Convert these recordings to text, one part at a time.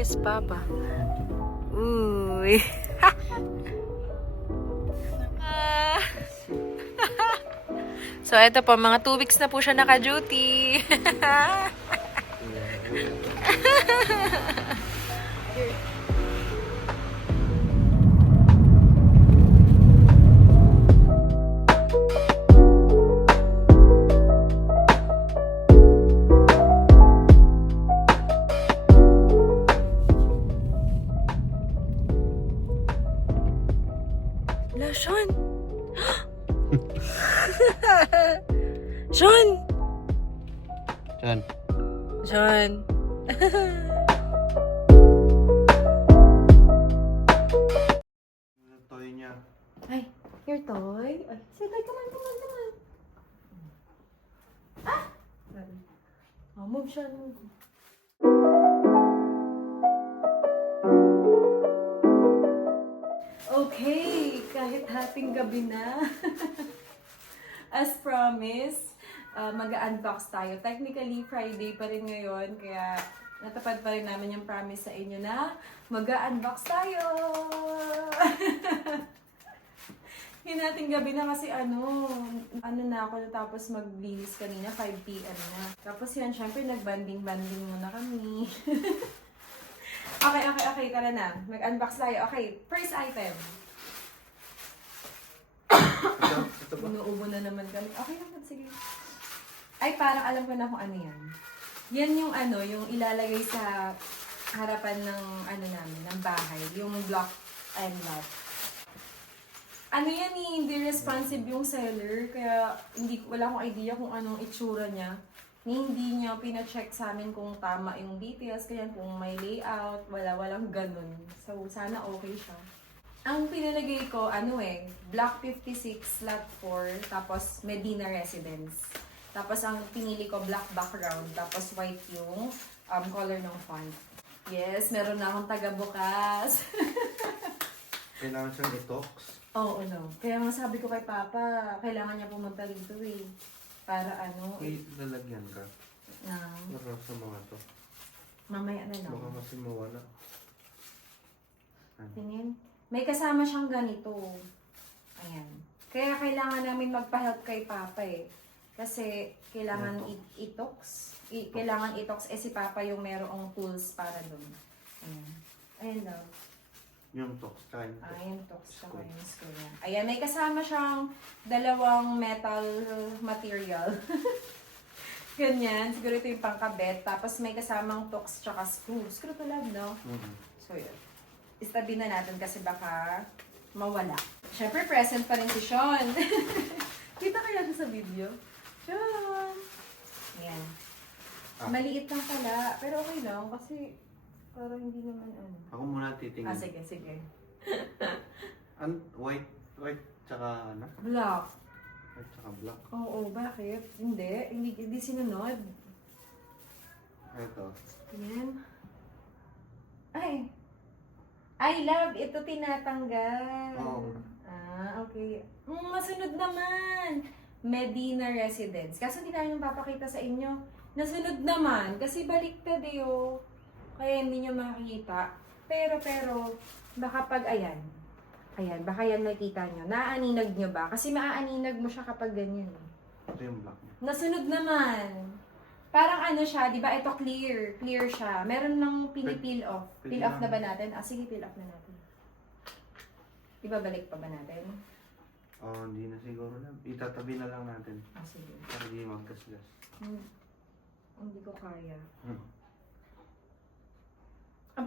Where's Papa? Uy. So, ito po, mga 2 weeks na po siya naka-duty. Wala, Sean! Sean! Sean. Sean! Yung toy niya. Ay, your toy? Ay, say toy, come on, come on, come on. Ah! Sorry. Oh, move, Sean, move. Okay, kahit hating gabi na. As promised, mag-unbox tayo. Technically, Friday pa rin ngayon, kaya natupad pa rin namin yung promise sa inyo na mag-unbox tayo! Hinating gabi na kasi ano na ako tapos magbihis kanina, 5 p.m. na. Tapos yan, syempre nag-banding-banding muna kami. Okay, tara na. Mag-unbox tayo. Okay, first item. Ito ba? Inuubo na naman kami. Okay lang, sige. Ay, parang alam ko na kung ano yan. Yan yung ano, yung ilalagay sa harapan ng ano namin, ng bahay. Yung block and lot. Ano yan eh, hindi responsive yung seller. Kaya wala akong idea kung anong itsura niya. Hindi niya pina-check sa amin kung tama yung details, kaya kung may layout, walang ganun. So, sana okay siya. Ang pinalagay ko, Block 56, Lot 4, tapos Medina Residence. Tapos ang pinili ko, black background, tapos white yung color ng font. Yes, meron na akong taga-bukas. Kailangan siyang detox. Oo, no. Kaya nga sabi ko kay Papa, kailangan niya pumunta dito eh. Para May lalagyan ka. na Para sa mga to. mamaya na lang. Baka kasi mawala. Tingin. May kasama siyang ganito. Ayan. Kaya kailangan namin magpa-help kay Papa eh. Kasi kailangan itox. Kailangan itox. Si Papa yung merong tools para dun. Ayan. Ayan daw. Yung tox time. Ayan, tox siya yung screw niya. Ayan, may kasama siyang dalawang metal material. Ganyan. Siguro ito yung pangkabit. Tapos may kasamang tox tsaka screw. Screw to lang, no? So, yun. Istabi na natin kasi baka mawala. Siyempre, present pa rin si Sean. Kita kaya siya sa video? Sean! Ayan. Maliit lang pala. Pero okay lang kasi parang hindi naman ano. Ako muna titingin. Sige. White tsaka ano? Black. White tsaka black. Oo, bakit? Hindi sinunod. Ito. Ayan. Ay, love, ito tinatanggal. Oo. Okay. Masunod naman. Medina Residence. Kaso hindi namin papakita sa inyo. Nasunod naman. Kasi baliktad eh, oh. Kaya hindi nyo makikita. Pero, baka pag ayan, baka yan nakita nyo. Naaaninag nyo ba? Kasi maaaninag mo siya kapag ganyan. Ito yung black niya. Nasunod naman. Parang ano siya, di ba? Ito clear. Clear siya. Meron lang pinipeel off. Peel off na ba natin? Sige, peel off na natin. Di ba balik pa ba natin? Hindi na siguro na. Itatabi na lang natin. Sige. Para di magkasgas. Hindi ko kaya.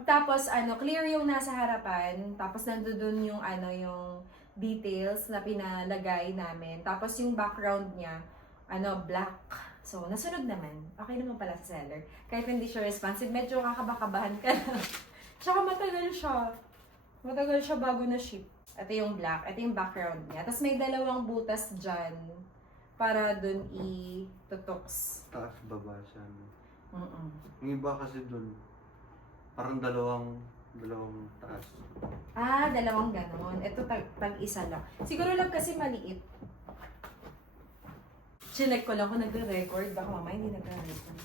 Tapos, clear yung nasa harapan. Tapos, nandoon yung, yung details na pinalagay namin. Tapos, yung background niya, black. So, nasunod naman. Okay naman pala sa seller. Kahit hindi siya responsive, medyo kakabakabahan ka na. Tsaka matagal siya. Matagal siya bago na ship. Ito yung black. Ito yung background niya. Tapos, may dalawang butas dyan para dun i-tutox. Taas baba siya. No? Mm-mm. Yung iba kasi dun, parang dalawang taas. Dalawang ganon. Ito tag-isa lang. Siguro lang kasi maliit. Chinek ko lang kung nagre-record. Baka mamaya hindi nagre-record.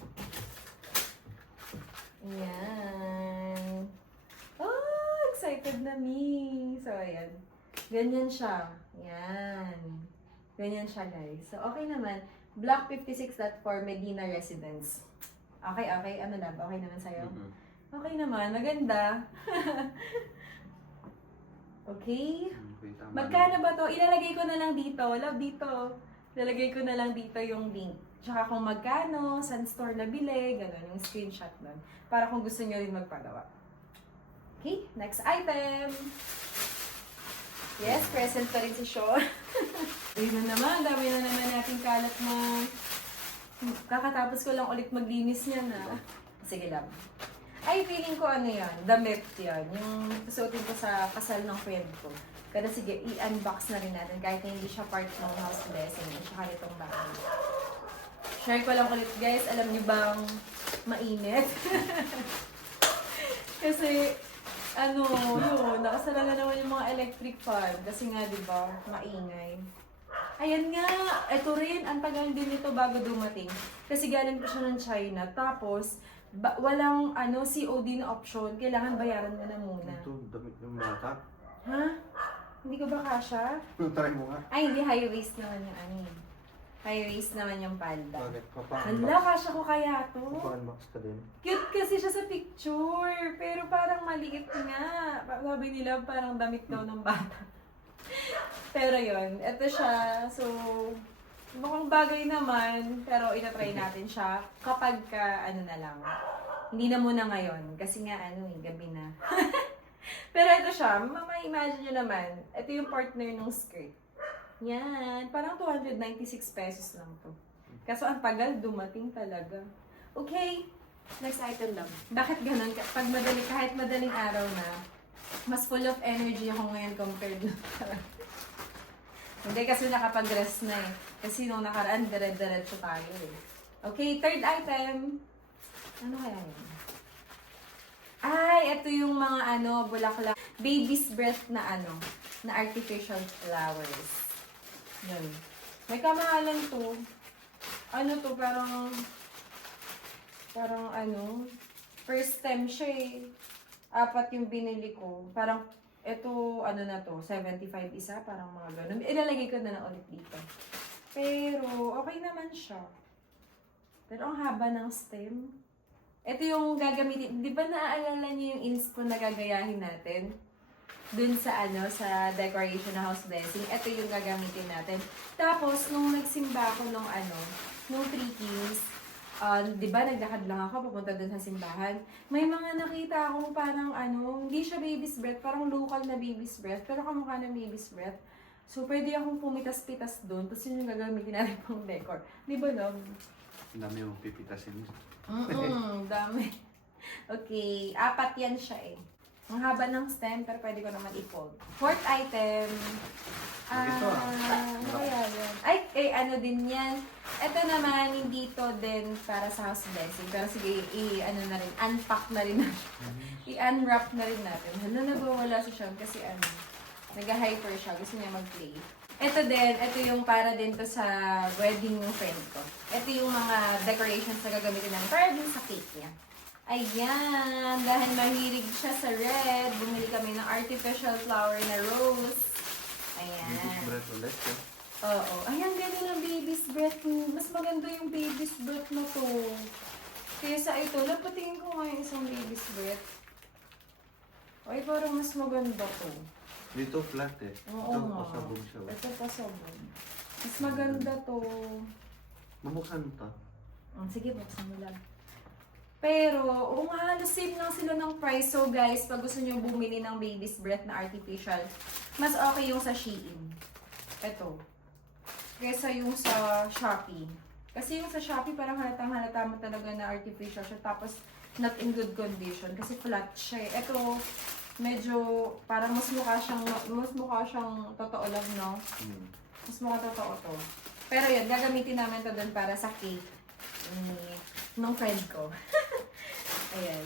Ayan. excited na me. So, ayan. Ganyan siya. Yan. Ganyan siya, guys. So, okay naman. Block 56.4 Medina Residence. Okay. Ano na ba? Okay naman sa'yo? Mhm. Okay naman. Maganda. Okay. Okay, tama. Magkano ba to? Ilalagay ko na lang dito. Love dito. Ilalagay ko na lang dito yung link. Tsaka kung magkano, saan store nabili, gano'n, yung screenshot nun. Para kung gusto nyo rin magpagawa. Okay, next item. Yes, present pa rin si Sean. Ayun na naman, dami na naman nating kalat na kakatapos ko lang ulit maglinis niya na. Sige lang. Ay, feeling ko ano yan, damit yan. Yung susuotin ko sa kasal ng friend ko. Kaya sige, i-unbox na rin natin kahit na hindi siya part ng house blessing. At saka itong bahay. Share ko lang ulit guys, alam niyo bang mainit? Kasi, yun, nakasala na naman yung mga electric fan. Kasi nga, di ba, maingay. Ayan nga, ito rin, ang tagal din ito bago dumating. Kasi galing pa siya ng China. Tapos, walang COD na option. Kailangan bayaran mo na muna. Ito, damit ng bata. Ha? Hindi ko ba kasha? Try mo nga. Ay, hindi. High waist naman yung High waist naman yung palda. Bakit? Hala, kasha ko kaya to. Papa-unbox ka din. Cute kasi siya sa picture. Pero parang maliit nga. Sabi nila parang damit daw ng bata. Pero yun, ito siya. So, mukhang bagay naman. Pero itatry natin siya kapag na lang. Hindi na muna ngayon. Kasi nga gabi na. Pero ito siya, ma-imagine nyo naman, ito yung partner ng skirt. Yan, parang 296 pesos lang to. Kaso ang tagal, dumating talaga. Okay, next item lang. Bakit ganun? Pag kahit madaling araw na, mas full of energy ako ngayon compared na hindi kasi nakapag-rest na eh. Kasi nung nakaraan, dire-diretso tayo eh. Okay, third item. Ano kaya yun? Ay, ito yung mga bulaklak. Baby's breath na na artificial flowers. Yun. May kamahalan to. Parang first time siya eh. 4 yung binili ko. Parang, ito, na to, 75 isa, parang mga ganun. Ilalagay ko na lang ulit dito. Pero, okay naman siya. Pero ang haba ng stem. Ito yung gagamitin. Di ba naaalala niyo yung inspo na gagayahin natin? Dun sa sa decoration na house blessing. Ito yung gagamitin natin. Tapos, nung nagsimba ako nung 3 Kings, di ba naglakad lang ako papunta dun sa simbahan. May mga nakita akong parang hindi siya baby's breath, parang local na baby's breath, pero kamukha ng baby's breath. So, pwede akong pumitas-pitas dun, tapos yun yung gagamitin natin pang decor. Di ba, love? Ang dami mong pipitasin. Dami. Okay, 4 yan siya eh. Ang haba ng stem, pero pwede ko naman i-fold. Fourth item. Ito Ano kaya yan? Ay, din yan. Ito naman, hindi to din para sa house blessing. Pero sige, unpack na rin natin. I-unwrap na rin natin. Nagwawala si Sean kasi nag-hyper siya. Gusto niya mag-play. Ito din, ito yung para din to sa wedding ng friend ko. Ito yung mga decorations na gagamitin namin para din sa cake niya. Ayan, dahil mahilig siya sa red, bumili kami ng artificial flower na rose. Ayan. Baby's breath ulit. Oo. Ayan, gano'n ang baby's breath. Mas maganda yung baby's breath na to. Kaysa ito, napatingin ko nga yung isang baby's breath. Ay, parang mas maganda to. Dito flat eh. Oo Ito nga. pasabog siya. Ito pasabog. Mas maganda to. Bubuksan mo to. Sige, buksan mo lang. Pero, halos same lang sila ng price. So guys, pag gusto nyo bumili ng baby's breath na artificial, mas okay yung sa Shein. Ito. Kesa yung sa Shopee. Kasi yung sa Shopee, parang halata mo talaga na artificial siya. Tapos, not in good condition. Kasi flat siya eh. Ito, medyo, parang mas mukha siyang totoo lang, no? Mas mukha totoo to. Pero yun, gagamitin namin to doon para sa cake ng friend ko. Ayan.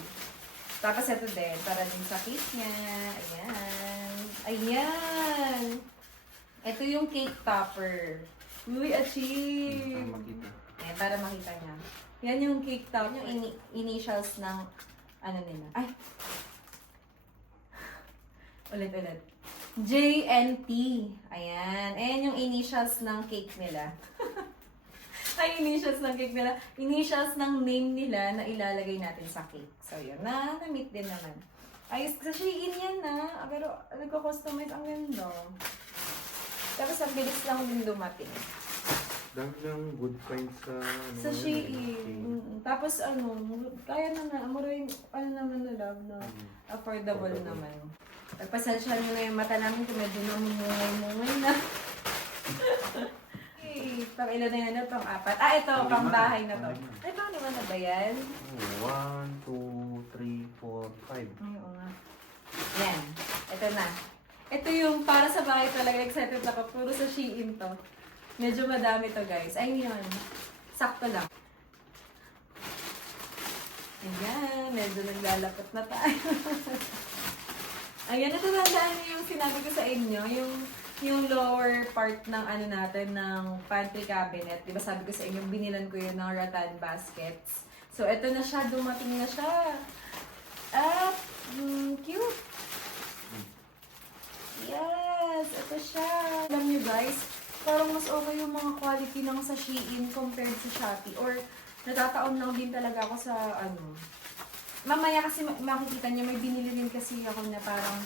Tapos ito din, para din sa cake niya. Ayan. Ayan! Ito yung cake topper. Uy, achieve! Para makita. Ayan, para makita niya. Yan yung cake topper, yung initials ng nila. Ay! Ulit-ulit. JNT. Ayan. Ayan yung initials ng cake nila. Ay, initials ng cake nila. Initials ng name nila na ilalagay natin sa cake. So, yun. Na-meet din naman. Ayos, sa Shein yan na. Pero, nagko-customize. Ang ganda. Tapos, ang bilis lang din dumating. Dami lang good finds sa... Sa Shein. Tapos, kaya naman. Mura yung, naman na love, no? Affordable naman. Pagpasensya nyo na yung mata namin kung medyo namumungay-mungay na. Pang ilan na yan, pang apat. Ito, pang bahay na to. Ay, pang lima na ba yan? 1, 2, 3, 4, 5. Ay, oo nga. Yan. Ito na. Ito yung para sa bahay talaga. Excited ako. Puro sa Shein to. Medyo madami to, guys. Ay, yun. Sakto lang. Ayan. Medyo naglalapot na tayo. Ayan. Ito tandaan niyo yung sinabi ko sa inyo. Yung lower part ng natin, ng pantry cabinet. Diba sabi ko sa inyo, binilan ko yun ng rattan baskets. So, ito na siya. Dumating na siya. At, cute. Yes, ito siya. Alam nyo guys, parang mas okay yung mga quality ng sa Shein compared sa Shopee. Or, natataon lang din talaga ako sa Mamaya kasi makikita niyo, may binili din kasi ako na parang,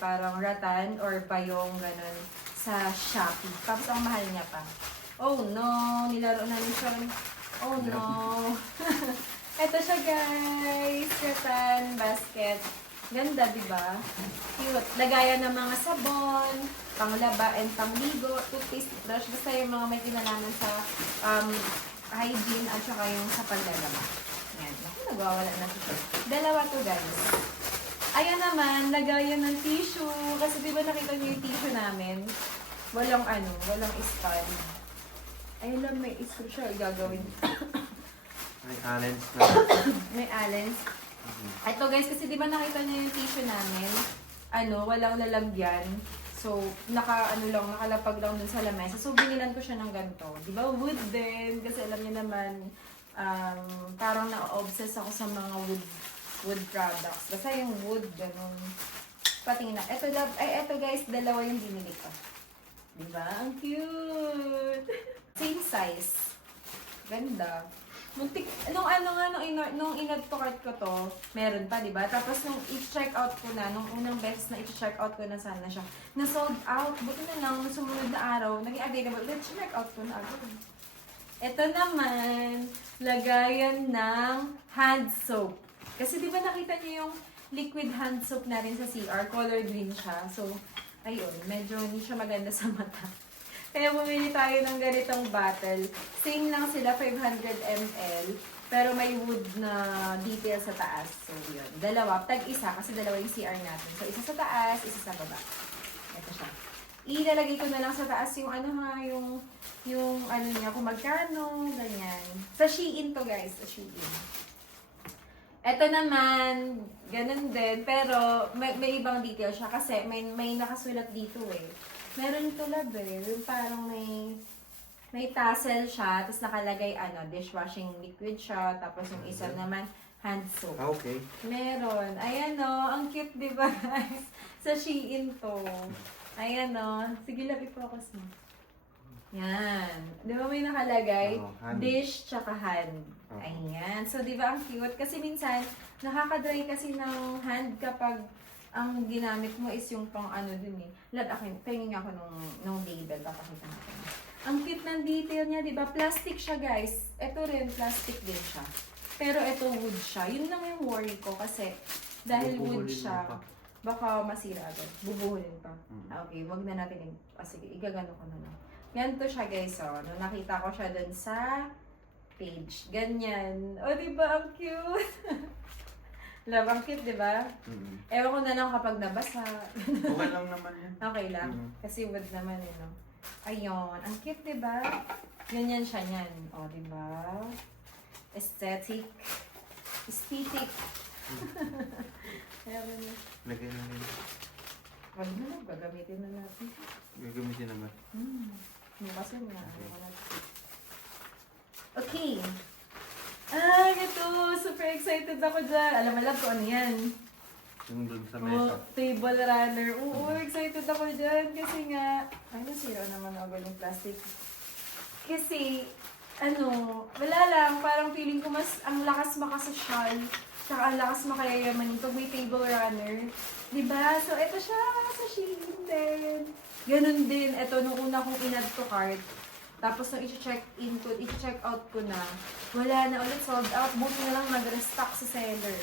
parang rattan or bayong, ganun, sa Shopee. Tapos ang mahal niya pa. Oh no, nilaro namin siya. Oh no. Ito siya guys, rattan basket. Ganda, di ba? Cute. Lagayan ng mga sabon, panglaba and pangligo, toothpaste, brush. Basta yung mga may kinalaman sa hygiene at saka yung sa paglalaba. Yan. Ako, nagwawala na siya. Dalawa to, guys. Ayan naman, lagayan ng tissue. Kasi di ba nakita niyo yung tissue namin? Walang stand. Ayun lang, may issue siya. Gagawin. May Allen's na. May Allen's. Ito guys, kasi di ba nakita niyo yung tissue namin? Walang lalagyan. So, nakalapag lang dun sa lamesa. So, binilan ko siya ng ganito. Di ba? Wood din. Kasi alam niyo naman, parang na-obsess ako sa mga wood products. Basta yung wood, ganun. Patingin na. Ito guys, dalawa yung binili ko. Diba? Ang cute! Same size. Ganda. Muntik, nung in-add to cart ko to, meron pa, diba? Tapos nung i-check out ko na, nung unang beses na i-check out ko na sana siya, na-sold out. Buti na lang, nung sumunod na araw, naging available. Let's check out ko na agad. Ito naman, lagayan ng hand soap. Kasi di ba nakita niyo yung liquid hand soap natin sa CR? Color green siya. So, ayun, medyo hindi siya maganda sa mata. Kaya bumili tayo ng ganitong bottle. Same lang sila, 500 ml. Pero may wood na detail sa taas. So, yun. Dalawa. Tag-isa kasi dalawa yung CR natin. So, isa sa taas, isa sa baba. Ito siya. Ilalagay ko na lang sa taas yung yung niya, kung magkano, ganyan. Sa Shein to guys, sa Shein. Ito naman, ganun din, pero may ibang detail siya kasi may nakasulat dito eh. Meron ito yung parang may tassel siya, tapos nakalagay dishwashing liquid siya, tapos yung isa naman hand soap. Okay. Meron. Ayan ang cute diba guys? Sa Shein to. Ayan sige lang i-focus mo. Yan. Di ba may nakalagay? Dish tsaka hand. Ayan. So, di ba ang cute? Kasi minsan, nakaka-dry kasi ng hand kapag ang ginamit mo is yung pang dun eh. Tingin ako nung label. Papakita natin. Ang cute ng detail niya, di ba? Plastic siya, guys. Ito rin, plastic din siya. Pero ito wood siya. Yun lang yung worry ko kasi dahil wood siya, baka masira agad. Bubuhulin pa. Okay, wag na natin. Sige, igagano ko na lang. Ganito siya guys, nung nakita ko siya dun sa page. Ganyan. Diba? Ang cute! Love, ang cute, diba? Ewan ko na lang kapag nabasa. Okay lang naman yan. Okay lang. Kasi wood naman no? Ayun. Ang cute, diba? Ganyan siya niyan. Diba? Aesthetic. Aesthetic. Lagay na rin. Wag na lang, gagamitin na natin. Gagamitin naman. Kasi nga. Okay. Ito. Super excited ako dyan. Alam ko ano yan. Yung dun sa Oh, mesa. table runner. Oo, excited ako dyan. Kasi nga, ay, nasira naman agad yung plastic. Kasi, wala lang. Parang feeling ko mas, ang lakas makasosyal. Tsaka ang lakas makayayaman pag may table runner. Diba? So, ito siya sa Shein din. Ganun din. Ito, nung una kong in-add to cart. Tapos, nung i-check out ko na, wala na ulit, sold out. Buti na lang nag-restock sa seller.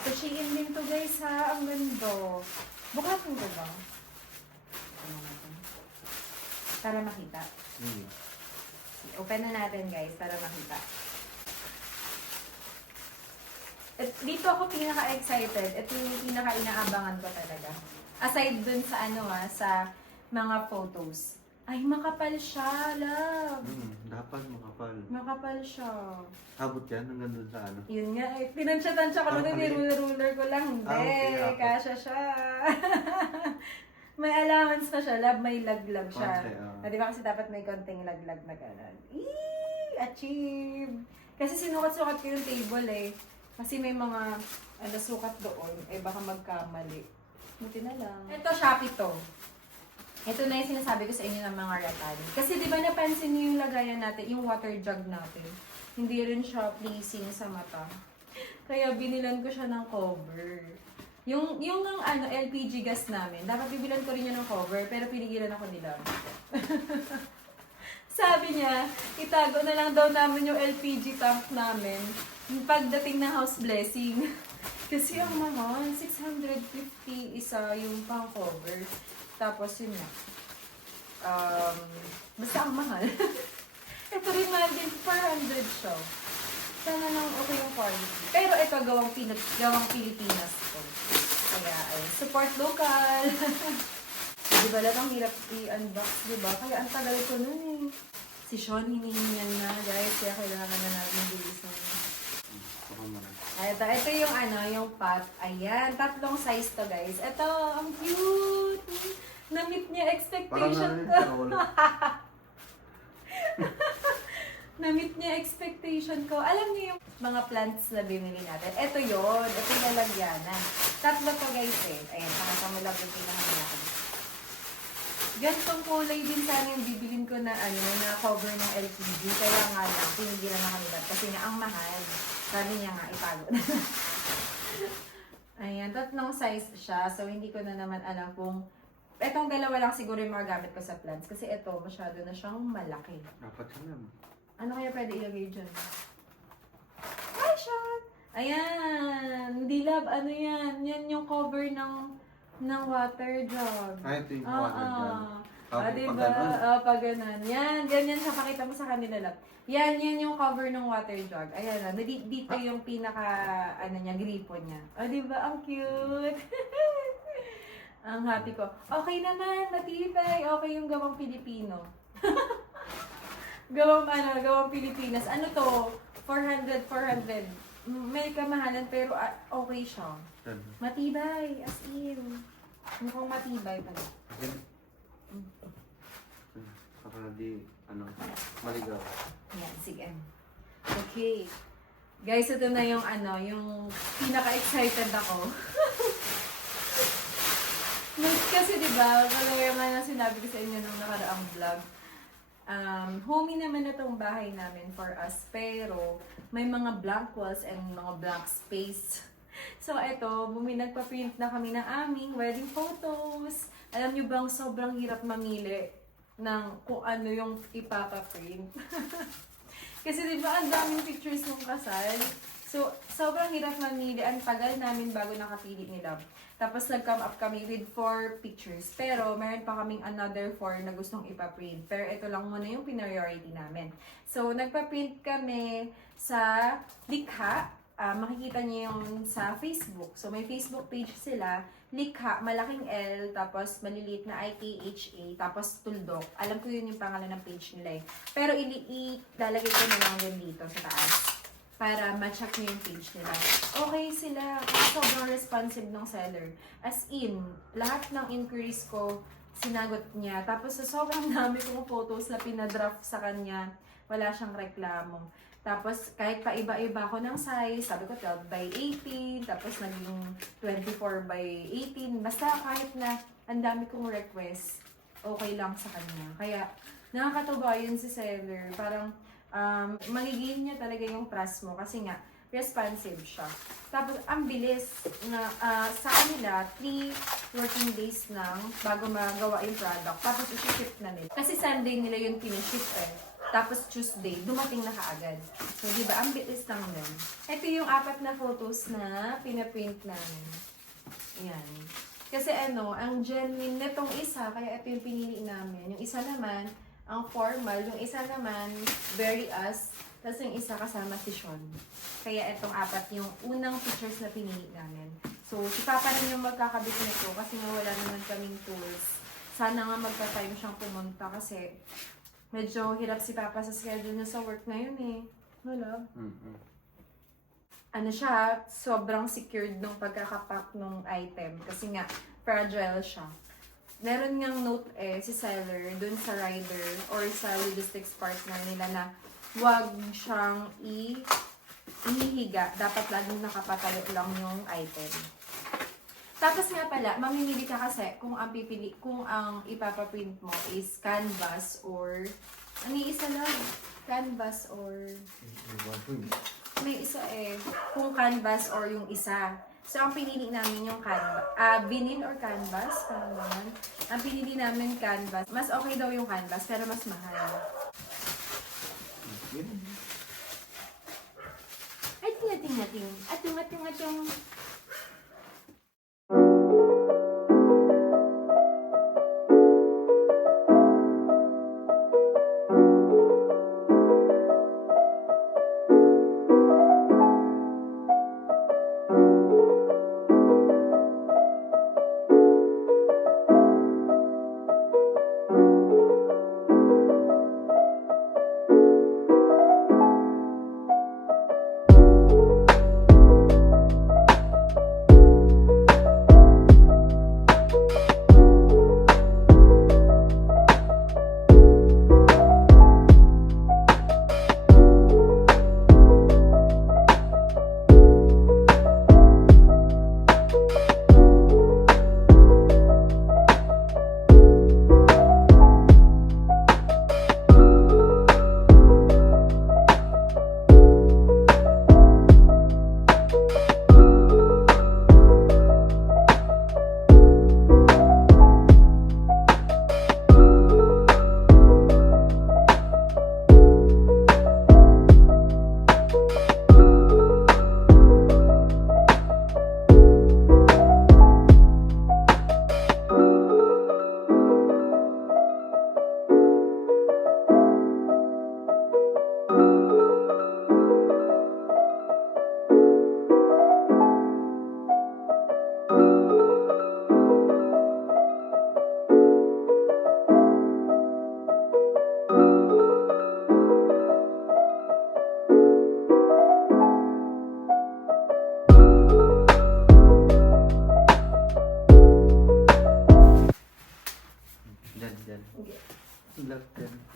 So, Shein din to guys ha. Ang ganda. Bukatin ko ba? Ano natin? Para makita. Open na natin guys, para makita. Dito ako pinaka-excited. Ito yung pinaka-inaabangan ko talaga. Aside dun sa sa mga photos. Ay, makapal siya, love. Dapat makapal. Makapal siya. Abot yan hanggang dun sa ano. Yun nga, tinansya-tansya ko lang, ruler ko lang. Hindi, okay. kasya siya. May allowance pa siya, love, may laglag siya. Konti, Di ba kasi dapat may konting laglag na gano'n. Achieve! Kasi sinukat-sukat ko yung table Kasi may mga sukat doon, baka magkamali. Buti na lang. Ito, Shopee to. Ito na yung sinasabi ko sa inyo ng mga ratan. Kasi di ba napansin niyo yung lagayan natin, yung water jug natin. Hindi rin siya pleasing sa mata. Kaya binilan ko siya ng cover. Yung LPG gas namin, dapat bibilan ko rin yun ng cover, pero pinigilan ako nila. Sabi niya, itago na lang daw namin yung LPG tank namin pagdating na house blessing. Kasi ang mahal, 650 isa yung pang cover. Tapos yun nga. Basta ang mahal. Ito rin mahal din, 400 siya. Sana lang okay yung quality. Pero ito, gawang Pilipinas to. Kaya, support local. Diba lang, ang hirap i-unbox, diba? Kaya ang tagal ko nun Si Sean, hinihingan na, guys. Kaya kailangan na natin bilisan. Ito yung yung pot. Ayan, 3 size to, guys. Ito, ang cute! Na-meet niya expectation ko. Na-meet niya expectation ko. Alam niyo yung mga plants na binili natin. Ito yun. Ito yung lalagyanan. 3 to, guys Ayan, pakakamulab yung pinakamalaki. Gantong kulay din sana yung bibilin ko na na cover ng LPG. Kaya nga lang, pinigilan na kanila. Kasi nga, ang mahal. Sabi niya nga, itago na. Ayan, 3 size siya. So, hindi ko na naman alam kung etong dalawa lang siguro yung magagamit ko sa plants. Kasi ito, masyado na siyang malaki. Dapat siya lang. Ano kaya pwede ilagay dyan? Hi, Sean! Ayan! Hindi love, yan? Yan yung cover ng water jug. Ito yung water jug. Diba? Pag ganun. Yan, ganyan siya. Pakita mo sa kanila lang. Yan yung cover ng water jug. Ayan na. Dito yung pinaka, gripo niya. Diba? Ang cute. Ang happy ko. Okay naman, matibay. Okay yung gawang Pilipino. Gawang Pilipinas. Ano to? 400. May kamahalan pero okay siya. Matibay, as in. Mukhang matibay pala. Saka maligaw. Yan, sige. Okay. Guys, ito na yung yung pinaka-excited ako. Kasi diba, kagaya nga na sinabi ko sa inyo nung nakaraang vlog, homey naman na tong bahay namin for us, pero may mga blank walls and mga blank space. So, nagpa-print na kami ng aming wedding photos. Alam nyo bang sobrang hirap mamili ng kung ano yung ipapa-print. Kasi diba, ang daming pictures ng kasal. So, sobrang hirap mamili. Ang tagal namin bago nakapili ni Love. Tapos, nag-come up kami with 4 pictures. Pero, meron pa kaming another 4 na gustong ipa-print. Pero, ito lang muna yung priority namin. So, nagpa-print kami sa Likha. Makikita niyo yung sa Facebook. So, may Facebook page sila. Likha, malaking L, tapos maliliit na IKHA, tapos Tuldok. Alam ko yun yung pangalan ng page nila Pero, ilalagay ko na lang yun dito sa taas. Para ma-check niyo yung page nila. Okay sila. Sobrang responsive ng seller. As in, lahat ng inquiries ko, sinagot niya. Tapos, sa sobrang dami kong photos na pinadraft sa kanya, wala siyang reklamo. Tapos, kahit pa iba-iba ako ng size, sabi ko 12 by 18, tapos naging 24 by 18. Basta kahit na ang dami kong request, okay lang sa kanya. Kaya, nakakatuwa yun si seller. Parang, magiging niya talaga yung trust mo kasi nga, responsive siya. Tapos, ang bilis na sa kanila, 3 working days lang bago magawa yung product. Tapos, isi-ship na nila. Kasi Sunday nila yung piniship eh. Tapos Tuesday, dumating na kaagad. So, di ba? Ang bilis lang din. Ito yung 4 na photos na pinaprint namin. Yan. Kasi ang genuine netong isa, kaya ito yung pinili namin. Yung isa naman, ang formal. Yung isa naman, very us. Tapos yung isa kasama si Sean. Kaya itong 4 yung unang pictures na pinili namin. So, si Papa rin yung magkakabit nito kasi nga wala naman kaming tools. Sana nga magka-time siyang pumunta kasi medyo hirap si Papa sa schedule niya sa work ngayon eh. Wala. Ano siya, sobrang secured nung pagkakapack ng item kasi nga fragile siya. Meron ngang note si seller dun sa rider or sa logistics partner nila na huwag siyang ihihiga. Dapat laging nakapatalo lang yung item. Tapos nga pala, mamimili ka kasi kung ang ipapaprint mo is canvas or isa lang, canvas or may isa kung canvas or yung isa. So ang pinili namin yung canvas, vinyl or canvas, parang naman. Ang pinili namin canvas, mas okay daw yung canvas pero mas mahal. Ay, ting. Atung.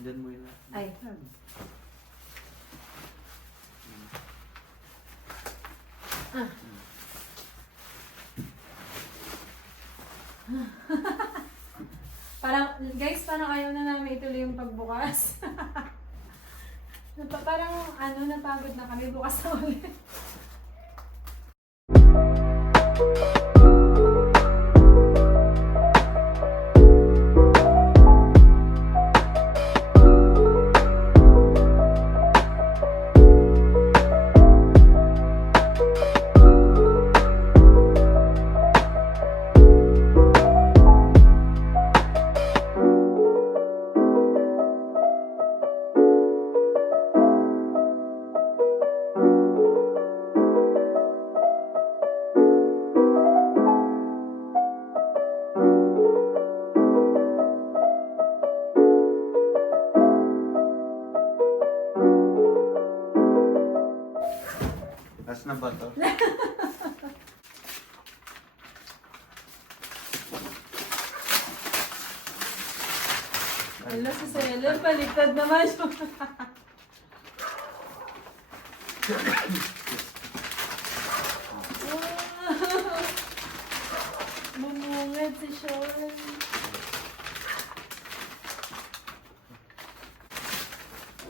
Diyan mo yun. Ay. Parang ayaw na namin ituloy yung pagbukas. Parang napagod na kami bukas na ulit. Last na ba to? Ala, si Seller, baliktad naman yung... Wow! Bumungad si Sean.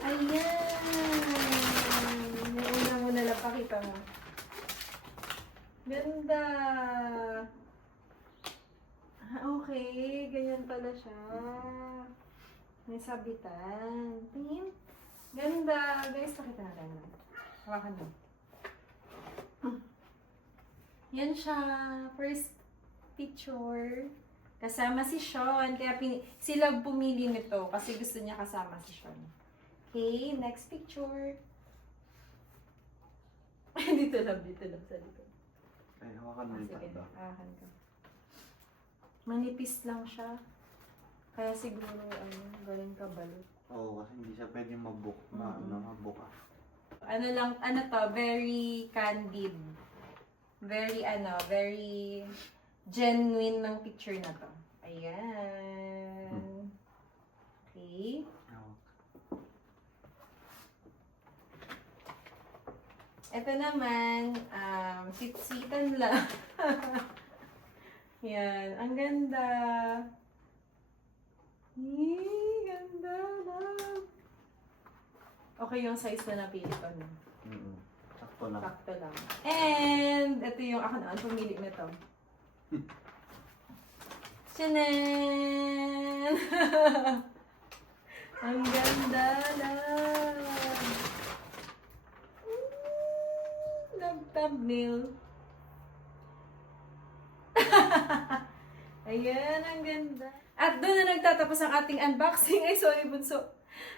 Ayan! Yung una mo nalang pakita mo. Ganda! Ah, okay, ganyan pala siya. May sabitan. Tingin. Ganda. Guys, pakita natin. Hawakan mo. Yan siya. First picture. Kasama si Sean. Kaya sila pumili nito kasi gusto niya kasama si Sean. Okay, next picture. Dito lang sa likod. Ay, hawakan mo yung Sige, tanda. hawakan ka. Manipis lang siya. Kaya siguro, galing ka balot. Oo, kasi hindi siya pwedeng mabook. Mabuka. Ano lang, ano to, very candid. Very, very genuine ng picture na to. Ayan. Okay. Ito naman, sitsitan lang. Yan, ang ganda. Ganda lang. Okay yung size na napili ko, no? Sakto lang. Sakto lang. And, ito yung ako na pumili nito. Chanan! Ang ganda lang. Nag-thumbnail. Ayan, ang ganda. At doon na nagtatapos ang ating unboxing. Ay, sorry, bunso.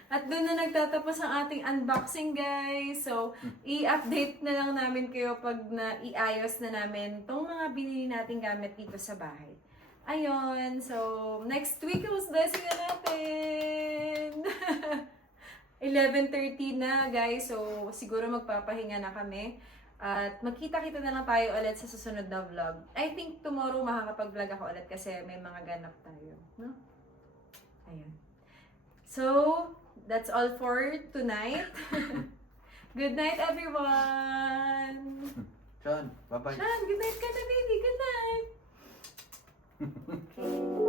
At doon na nagtatapos ang ating unboxing, guys. So, i-update na lang namin kayo pag iayos na namin tong mga binili nating gamit dito sa bahay. Ayun. So, next week, who's blessing na natin? 11:30 na, guys. So, siguro magpapahinga na kami. At magkita-kita na lang tayo ulit sa susunod na vlog. I think tomorrow makakapag-vlog ako ulit kasi may mga ganap tayo. No? Ayan. So, that's all for tonight. Good night, everyone! Sean, bye-bye. Sean, good night ka na, baby. Good night! Okay.